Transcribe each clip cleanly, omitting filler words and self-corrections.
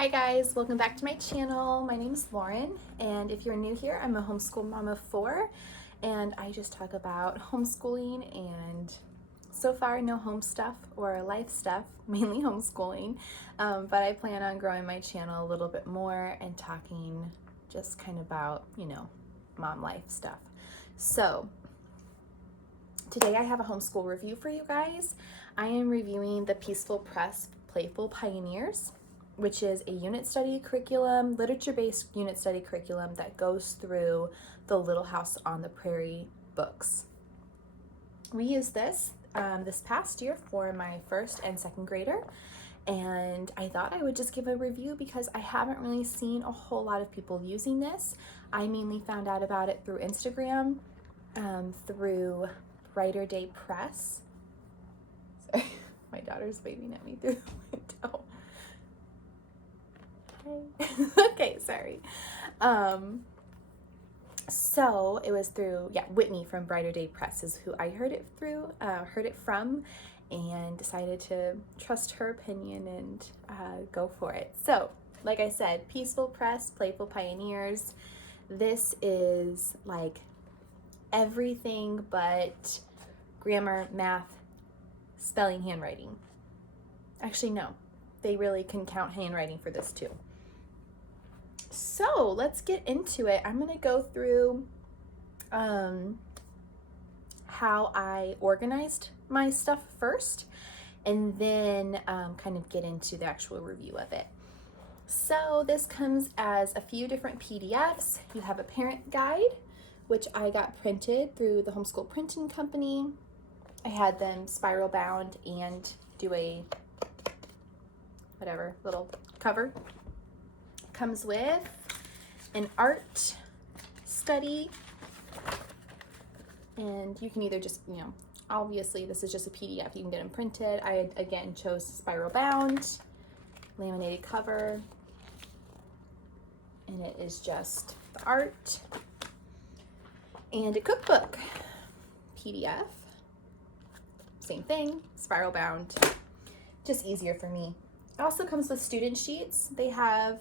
Hi guys, welcome back to my channel. My name is Lauren, and if you're new here, I'm a homeschool mom of 4, and I just talk about homeschooling and so far no home stuff or life stuff, mainly homeschooling, but I plan on growing my channel a little bit more and talking just kind of about, mom life stuff. So today I have a homeschool review for you guys. I am reviewing the Peaceful Press Playful Pioneers, which is a unit study curriculum, literature-based unit study curriculum that goes through the Little House on the Prairie books. We used this this past year for my first and second grader, and I thought I would just give a review because I haven't really seen a whole lot of people using this. I mainly found out about it through Instagram, through Brighter Day Press. Sorry, my daughter's waving at me through the window. Okay, sorry. So it was through, Whitney from Brighter Day Press is who I heard it from, and decided to trust her opinion and go for it. So, like I said, Peaceful Press, Playful Pioneers. This is like everything but grammar, math, spelling, handwriting. Actually, no. They really can count handwriting for this too. So let's get into it. I'm going to go through how I organized my stuff first, and then kind of get into the actual review of it. So this comes as a few different PDFs. You have a parent guide, which I got printed through the Homeschool Printing Company. I had them spiral bound and do a whatever little cover. Comes with an art study, and you can either just, obviously this is just a PDF, you can get them printed. I again chose spiral bound, laminated cover, and it is just the art, and a cookbook PDF, same thing, spiral bound, just easier for me. It also comes with student sheets. They have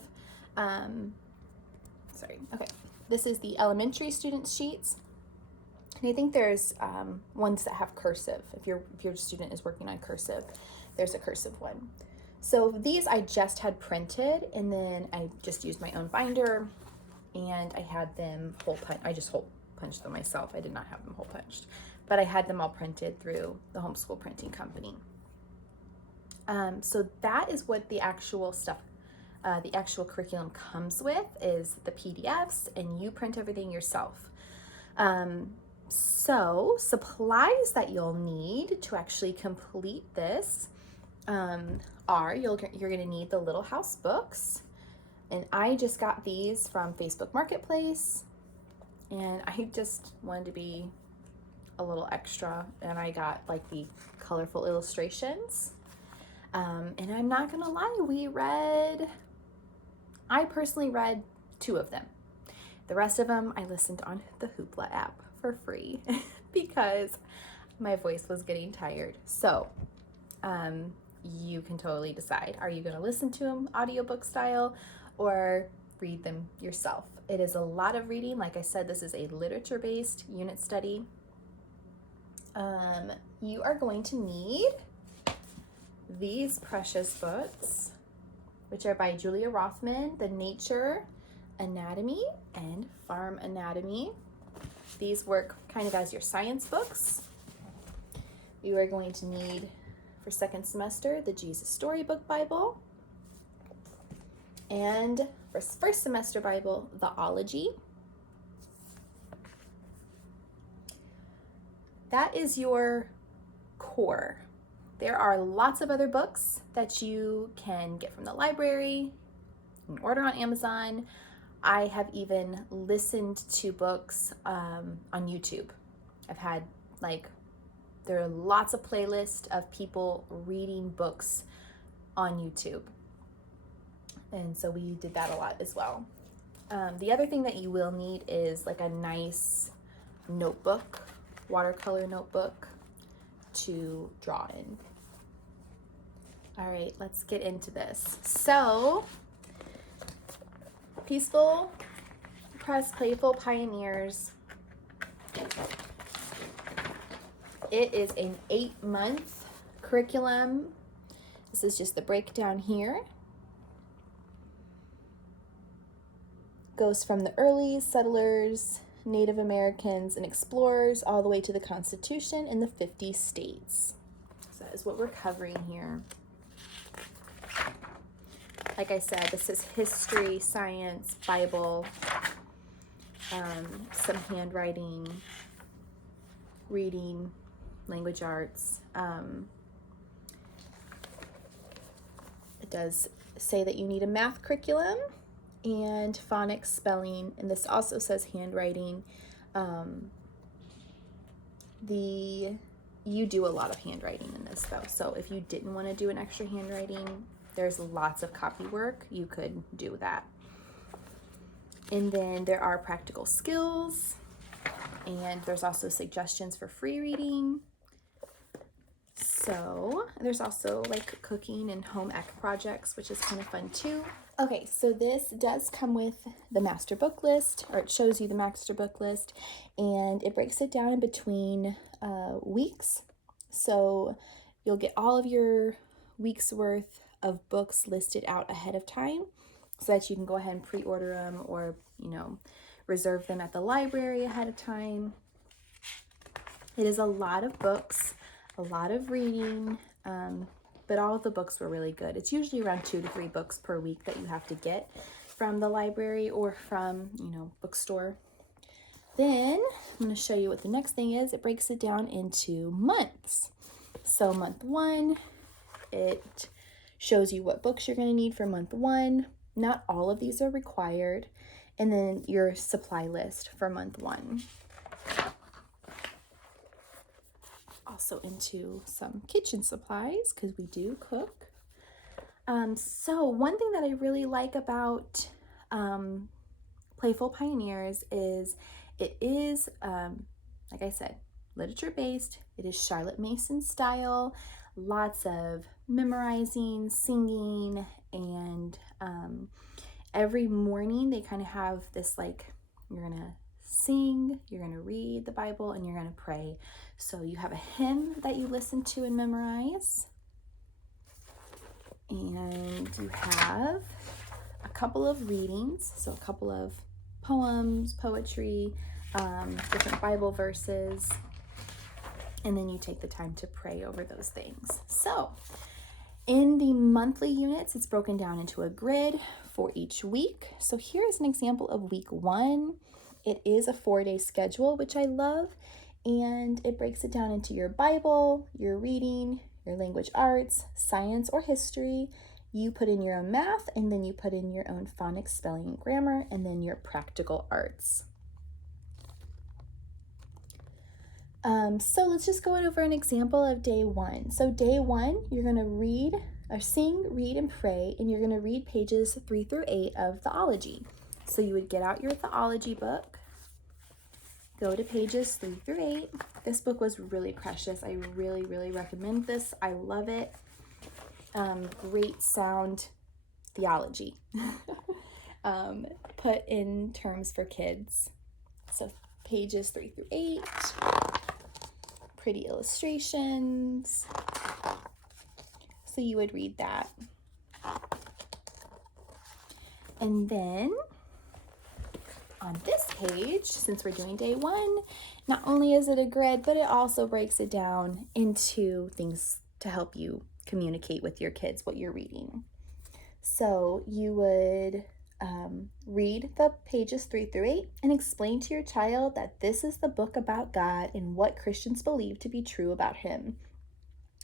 this is the elementary student sheets, and I think there's ones that have cursive. If your student is working on cursive, there's a cursive one. So these I just had printed, and then I just used my own binder, and I had them hole punch. I just hole punched them myself. I did not have them hole punched, but I had them all printed through the Homeschool Printing Company. So that is what the actual stuff, the actual curriculum comes with, is the PDFs, and you print everything yourself. So supplies that you'll need to actually complete this are, you're going to need the Little House books, and I just got these from Facebook Marketplace, and I just wanted to be a little extra, and I got like the colorful illustrations. And I'm not gonna lie, I personally read 2 of them. The rest of them I listened on the Hoopla app for free because my voice was getting tired. So you can totally decide, are you gonna listen to them audiobook style or read them yourself? It is a lot of reading. Like I said, this is a literature-based unit study. You are going to need these precious books, which are by Julia Rothman, The Nature Anatomy and Farm Anatomy. These work kind of as your science books. You are going to need, for second semester, the Jesus Storybook Bible, and for first semester Bible, the Ology. That is your core. There are lots of other books that you can get from the library, you can order on Amazon. I have even listened to books on YouTube. I've had there are lots of playlists of people reading books on YouTube. And so we did that a lot as well. The other thing that you will need is like a nice notebook, watercolor notebook to draw in. All right, let's get into this. So Peaceful Press Playful Pioneers. It is an 8-month curriculum. This is just the breakdown here. Goes from the early settlers, Native Americans, and explorers all the way to the Constitution in the 50 states. So that is what we're covering here. Like I said, this is history, science, Bible, some handwriting, reading, language arts. It does say that you need a math curriculum and phonics, spelling, and this also says handwriting. You do a lot of handwriting in this though, so if you didn't want to do an extra handwriting, there's lots of copy work. You could do that. And then there are practical skills, and there's also suggestions for free reading. So there's also like cooking and home ec projects, which is kind of fun too. Okay, so this does come with the master book list, or it shows you the master book list, and it breaks it down in between weeks. So you'll get all of your week's worth of books listed out ahead of time so that you can go ahead and pre-order them, or, you know, reserve them at the library ahead of time. It is a lot of books, a lot of reading, but all of the books were really good. It's usually around 2 to 3 books per week that you have to get from the library or from, you know, bookstore. Then I'm going to show you what the next thing is. It breaks it down into months. So month 1, it shows you what books you're going to need for month 1. Not all of these are required. And then your supply list for month 1. Also into some kitchen supplies because we do cook. So one thing that I really like about Playful Pioneers is it is, like I said, literature based. It is Charlotte Mason style, lots of memorizing, singing, and every morning they kind of have this, like, you're gonna sing, you're gonna read the Bible, and you're gonna pray. So you have a hymn that you listen to and memorize, and you have a couple of readings, so a couple of poems, poetry, different Bible verses, and then you take the time to pray over those things. So in the monthly units, it's broken down into a grid for each week. So here's an example of week 1. It is a 4-day schedule, which I love, and it breaks it down into your Bible, your reading, your language arts, science or history. You put in your own math, and then you put in your own phonics, spelling, and grammar, and then your practical arts. So let's just go over an example of day 1. So day 1, you're going to read or sing, read, and pray, and you're going to read pages 3 through 8 of Theology. So you would get out your Theology book, go to pages 3 through 8. This book was really precious. I really, really recommend this. I love it. Great sound theology. Put in terms for kids. So pages 3 through 8. Pretty illustrations. So you would read that. And then on this page, since we're doing day 1, not only is it a grid, but it also breaks it down into things to help you communicate with your kids what you're reading. So you would read the pages 3 through 8 and explain to your child that this is the book about God and what Christians believe to be true about him.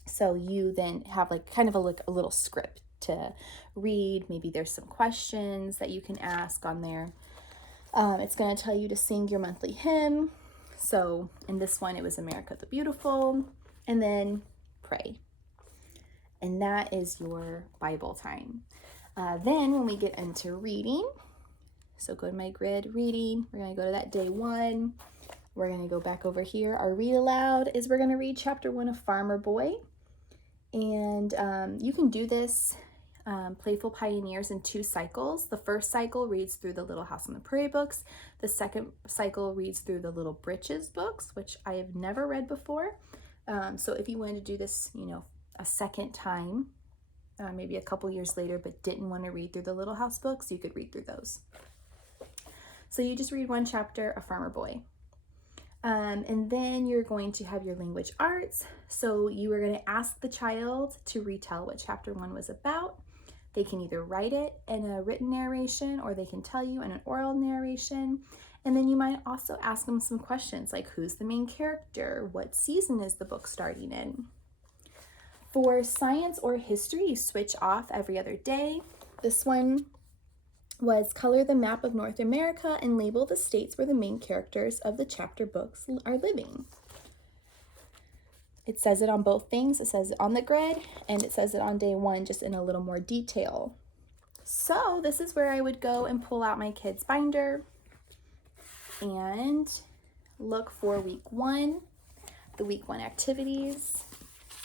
So you then have like kind of a little script to read. Maybe there's some questions that you can ask on there. It's going to tell you to sing your monthly hymn. So in this one, it was America the Beautiful, and then pray. And that is your Bible time. Then when we get into reading, so go to my grid, reading, we're going to go to that day 1. We're going to go back over here. Our read aloud is we're going to read chapter 1 of Farmer Boy. And you can do this Playful pioneers in 2 cycles. The first cycle reads through the Little House on the Prairie books. The second cycle reads through the Little Britches books, which I have never read before. So if you wanted to do this, a second time, maybe a couple years later, but didn't want to read through the Little House books, you could read through those. So you just read 1 chapter, A Farmer Boy. And then you're going to have your language arts. So you are going to ask the child to retell what chapter 1 was about. They can either write it in a written narration or they can tell you in an oral narration. And then you might also ask them some questions like, who's the main character? What season is the book starting in? For science or history, you switch off every other day. This one was color the map of North America and label the states where the main characters of the chapter books are living. It says it on both things. It says it on the grid and it says it on day 1 just in a little more detail. So this is where I would go and pull out my kids' binder and look for week 1, the week 1 activities.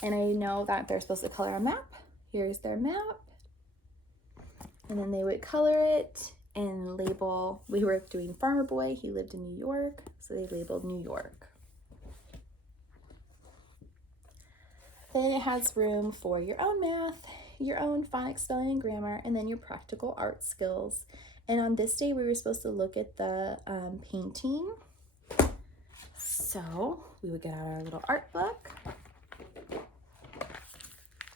And I know that they're supposed to color a map. Here's their map. And then they would color it and label. We were doing Farmer Boy. He lived in New York, so they labeled New York. Then it has room for your own math, your own phonics, spelling, and grammar, and then your practical art skills. And on this day, we were supposed to look at the painting. So we would get out our little art book,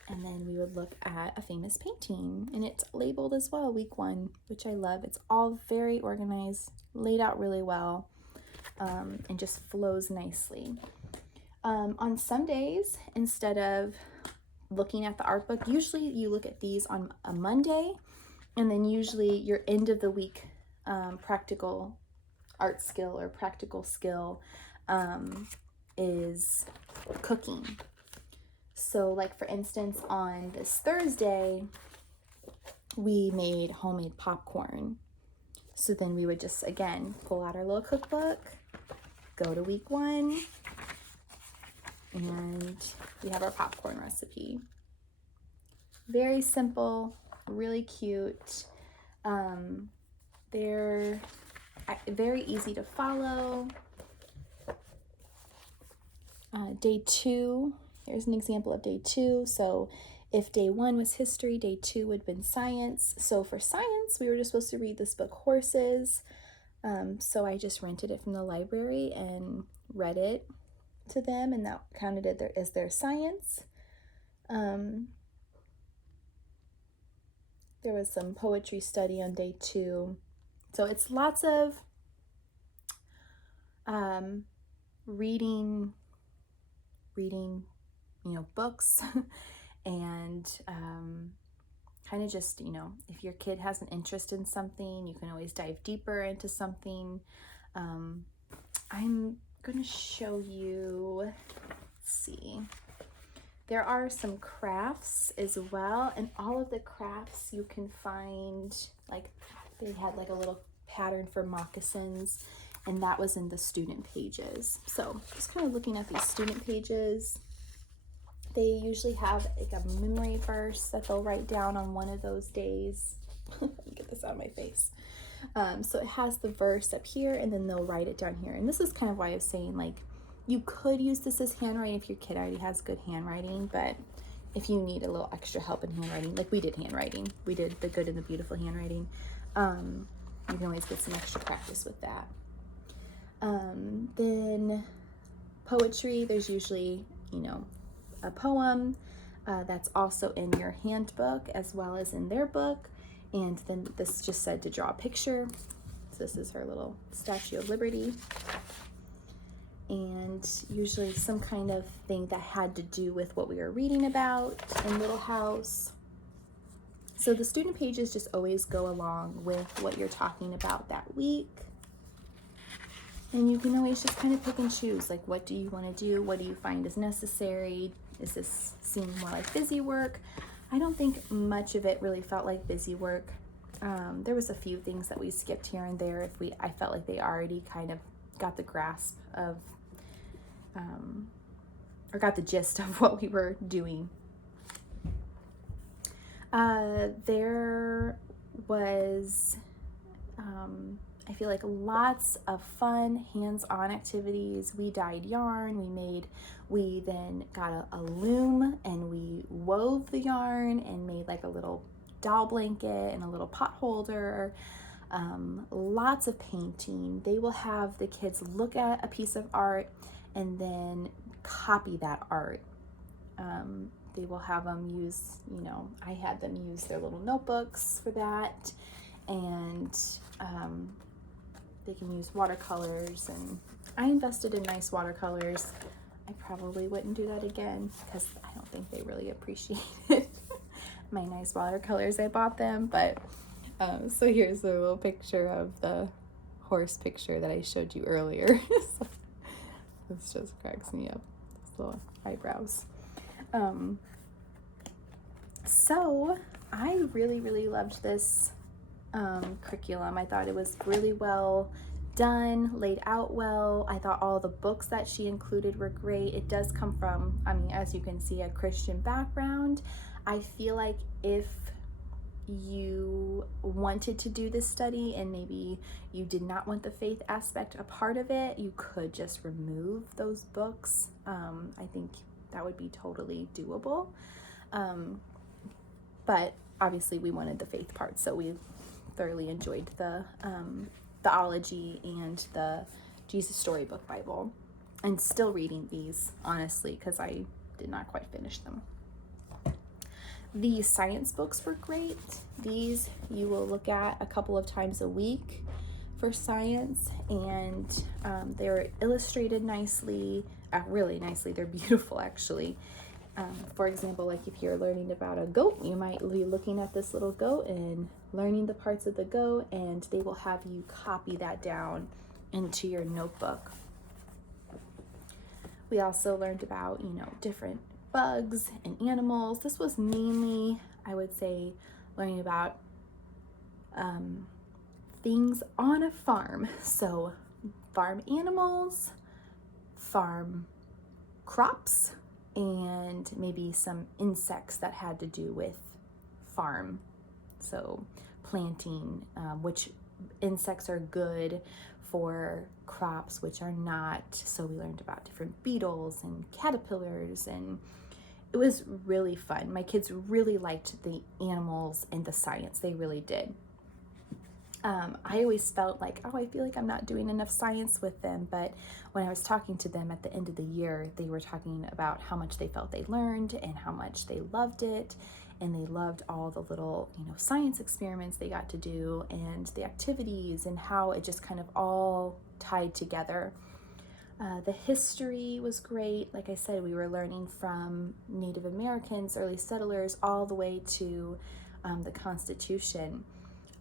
and then we would look at a famous painting. And it's labeled as well, week 1, which I love. It's all very organized, laid out really well, and just flows nicely. On some days, instead of looking at the art book, usually you look at these on a Monday, and then usually your end of the week practical art skill or practical skill is cooking. So like for instance, on this Thursday, we made homemade popcorn. So then we would just, again, pull out our little cookbook, go to week 1, and we have our popcorn recipe. Very simple, really cute. They're very easy to follow. Day 2, here's an example of day 2. So if day 1 was history, day 2 would have been science. So for science, we were just supposed to read this book, Horses. So I just rented it from the library and read it to them, and that counted as their science. There was some poetry study on day 2. So it's lots of reading, books and kind of just, if your kid has an interest in something, you can always dive deeper into something. I'm going to show you, let's see, there are some crafts as well, and all of the crafts you can find, like they had like a little pattern for moccasins, and that was in the student pages. So just kind of looking at these student pages, they usually have like a memory verse that they'll write down on one of those days. Let me get this out of my face. So it has the verse up here, and then they'll write it down here. And this is kind of why I was saying, like, you could use this as handwriting if your kid already has good handwriting, but if you need a little extra help in handwriting, like we did handwriting, we did the good and the beautiful handwriting, you can always get some extra practice with that. Then poetry, there's usually, a poem that's also in your handbook as well as in their book. And then this just said to draw a picture. So this is her little Statue of Liberty. And usually some kind of thing that had to do with what we were reading about in Little House. So the student pages just always go along with what you're talking about that week. And you can always just kind of pick and choose, like, what do you want to do? What do you find is necessary? Is this seem more like busy work? I don't think much of it really felt like busy work. There was a few things that we skipped here and there I felt like they already kind of got the grasp of, or got the gist of what we were doing. There was, I feel like, lots of fun hands-on activities. We dyed yarn, we then got a loom and we wove the yarn and made like a little doll blanket and a little pot holder. Lots of painting. They will have the kids look at a piece of art and then copy that art. They will have them use, I had them use their little notebooks for that, and they can use watercolors, and I invested in nice watercolors. I probably wouldn't do that again because I don't think they really appreciated my nice watercolors I bought them, but so here's a little picture of the horse picture that I showed you earlier. So this just cracks me up, those little eyebrows. So I really loved this curriculum. I thought it was really well done, laid out well. I thought all the books that she included were great. It does come from, as you can see, a Christian background. I feel like if you wanted to do this study and maybe you did not want the faith aspect a part of it, you could just remove those books. I think that would be totally doable. But obviously we wanted the faith part, so we thoroughly enjoyed the theology and the Jesus Storybook Bible, and still reading these, honestly, because I did not quite finish them. The science books were great. These you will look at a couple of times a week for science, and they're illustrated nicely, really nicely. They're beautiful, actually. For example, like if you're learning about a goat, you might be looking at this little goat and learning the parts of the goat, and they will have you copy that down into your notebook. We also learned about, different bugs and animals. This was mainly, I would say, learning about things on a farm. So farm animals, farm crops, and maybe some insects that had to do with farm. So planting, which insects are good for crops, which are not. So we learned about different beetles and caterpillars, and it was really fun. My kids really liked the animals and the science. They really did. I always felt like, I feel like I'm not doing enough science with them. But when I was talking to them at the end of the year, they were talking about how much they felt they learned and how much they loved it. And they loved all the little, science experiments they got to do and the activities and how it just kind of all tied together. The history was great. Like I said, we were learning from Native Americans, early settlers, all the way to the Constitution.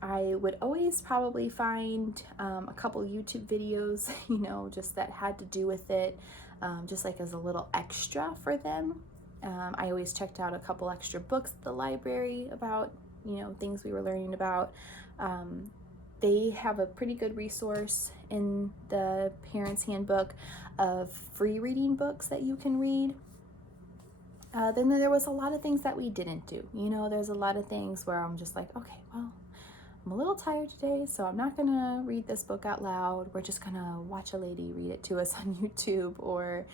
I would always probably find a couple YouTube videos, just that had to do with it, just like as a little extra for them. I always checked out a couple extra books at the library about, things we were learning about. They have a pretty good resource in the Parents Handbook of free reading books that you can read. Then there was a lot of things that we didn't do. There's a lot of things where I'm just like, okay, well, I'm a little tired today, so I'm not gonna read this book out loud. We're just gonna watch a lady read it to us on YouTube, or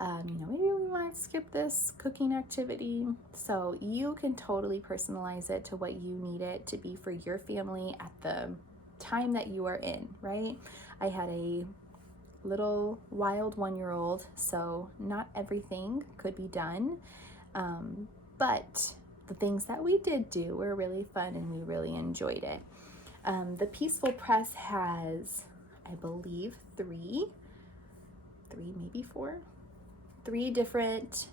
maybe we might skip this cooking activity. So you can totally personalize it to what you need it to be for your family at the time that you are in, right? I had a little wild 1-year-old, so not everything could be done, but the things that we did do were really fun and we really enjoyed it. The Peaceful Press has, I believe, three, maybe four, 3 different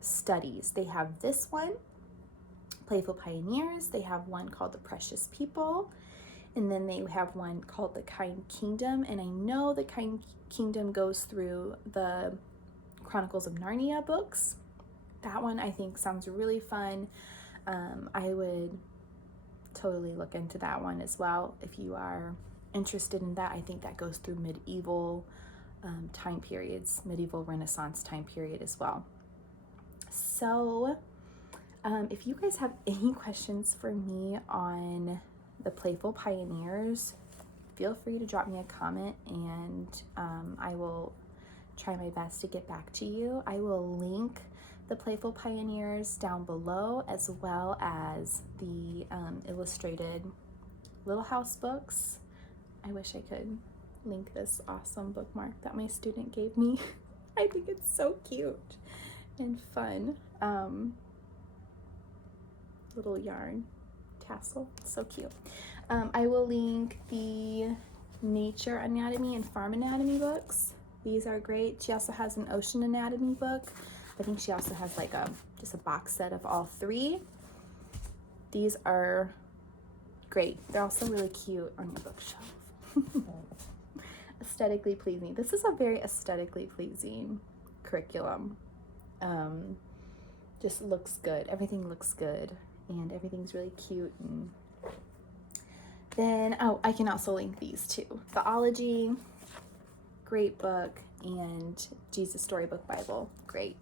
studies. They have this one, Playful Pioneers. They have one called The Precious People. And then they have one called The Kind Kingdom. And I know The Kind Kingdom goes through the Chronicles of Narnia books. That one I think sounds really fun. I would totally look into that one as well if you are interested in that. I think that goes through medieval time periods, medieval Renaissance time period as well. So If you guys have any questions for me on the Playful Pioneers, feel free to drop me a comment, and I will try my best to get back to you. I will link the Playful Pioneers down below, as well as the illustrated Little House books. I wish I could link this awesome bookmark that my student gave me. I think it's so cute and fun. Little yarn tassel, so cute. I will link the Nature Anatomy and Farm Anatomy books. These are great. She also has an Ocean Anatomy book. I think she also has like just a box set of all three. These are great. They're also really cute on your bookshelf. Aesthetically pleasing. This is a very aesthetically pleasing curriculum. Just looks good. Everything looks good, and everything's really cute. And then, oh, I can also link these too. Theology, great book, and Jesus Storybook Bible, great.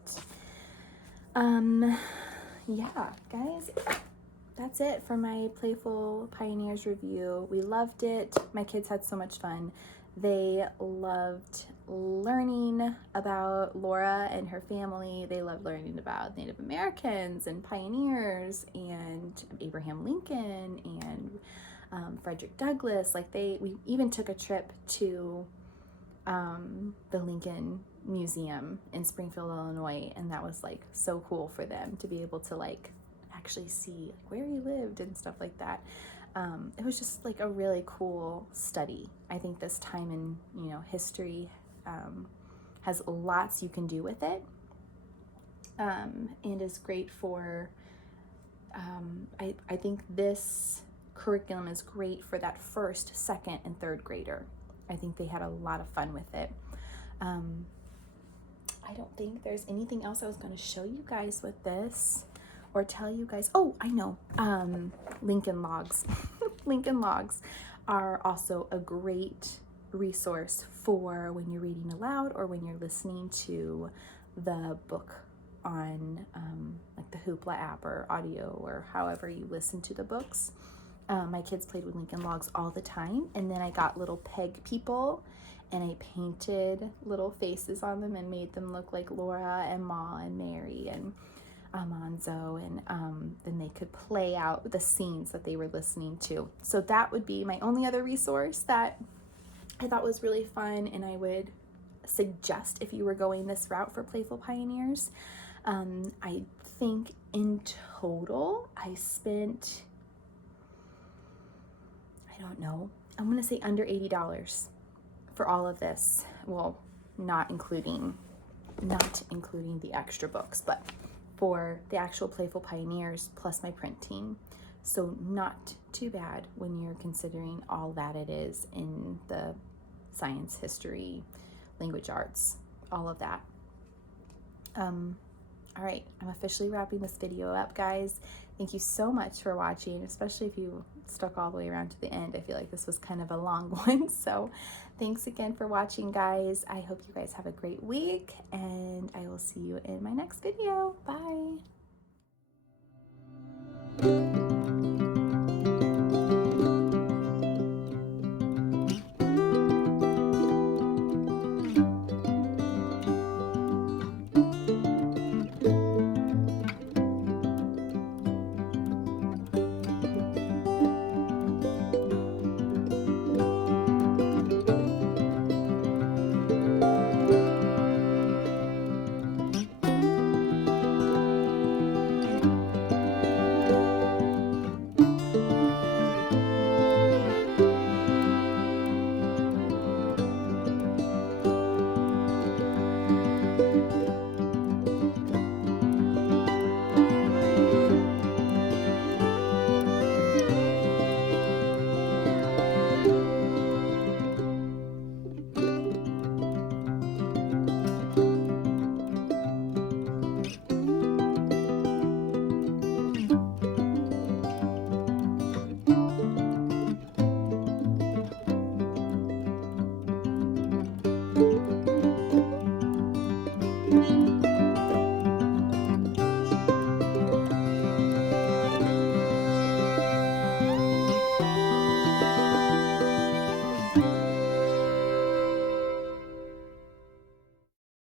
Yeah, guys, that's it for my Playful Pioneers review. We loved it. My kids had so much fun. They loved learning about Laura and her family. They loved learning about Native Americans and pioneers and Abraham Lincoln and Frederick Douglass. Like we even took a trip to the Lincoln Museum in Springfield, Illinois, and that was like so cool for them to be able to like actually see like where he lived and stuff like that. It was just like a really cool study. I think this time in, you know, history has lots you can do with it, and is great for, I think this curriculum is great for that first, second, and third grader. I think they had a lot of fun with it. I don't think there's anything else I was going to show you guys with this or tell you guys. Oh, I know. Lincoln Logs. Lincoln Logs are also a great resource for when you're reading aloud or when you're listening to the book on like the Hoopla app or audio or however you listen to the books. My kids played with Lincoln Logs all the time, and then I got little peg people and I painted little faces on them and made them look like Laura and Ma and Mary and Almanzo, and then they could play out the scenes that they were listening to. So that would be my only other resource that I thought was really fun, and I would suggest if you were going this route for Playful Pioneers. I think in total I spent, I don't know, I'm gonna say under $80 for all of this. Well, not including the extra books, but for the actual Playful Pioneers plus my print team. So not too bad when you're considering all that it is in the science, history, language arts, all of that. All right, I'm officially wrapping this video up, guys. Thank you so much for watching, especially if you stuck all the way around to the end. I feel like this was kind of a long one. So thanks again for watching, guys. I hope you guys have a great week, and I will see you in my next video. Bye.